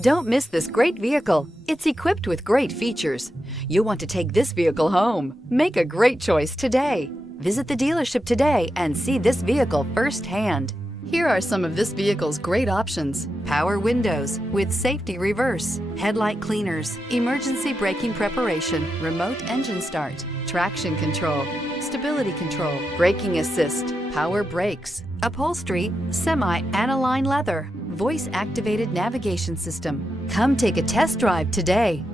Don't miss this great vehicle. It's equipped with great features. You'll want to take this vehicle home. Make a great choice today. Visit the dealership today and see this vehicle firsthand. Here are some of this vehicle's great options: power windows with safety reverse, headlight cleaners, emergency braking preparation, remote engine start, traction control, stability control, braking assist, power brakes, upholstery, semi-aniline leather, voice-activated navigation system. Come take a test drive today.